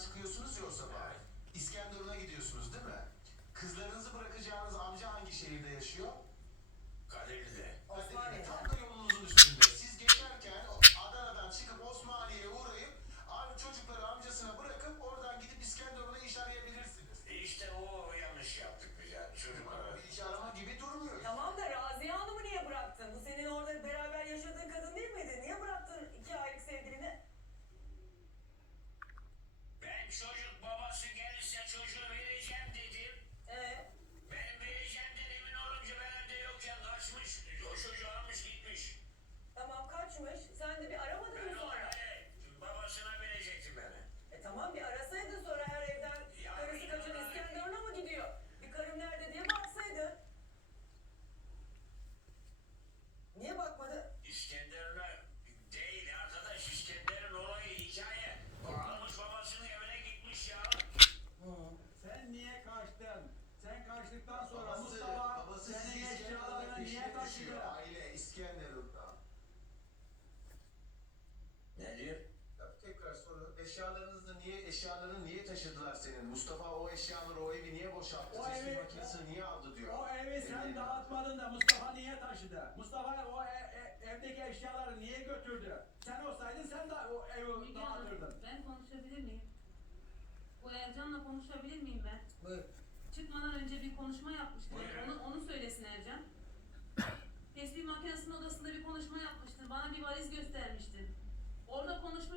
çıkıyorsunuz ya o sabah. Evet. İskenderun'a gidiyorsunuz değil mi? Kızlarınızı bırakacağınız amca hangi şehirde yaşıyor? Düşüyor. Aile İskenderun'da. Ne diyor? Ya Tekrar soru. Eşyalarınızı niye, eşyalarını niye taşıdılar senin? Mustafa o eşyaları, o evi niye boşalttı? O Tesbih evi- makinesini niye aldı diyor. O evi sen Evi- dağıtmadın da Mustafa niye taşıdı? Mustafa o e- e- evdeki eşyaları niye götürdü? Sen olsaydın sen de o evi Müge Hanım, dağıtırdın. ben konuşabilir miyim? Bu Ercan'la konuşabilir miyim ben? Buyur. Çıkmadan önce bir konuşma bana bir valiz göstermiştin. Orada konuş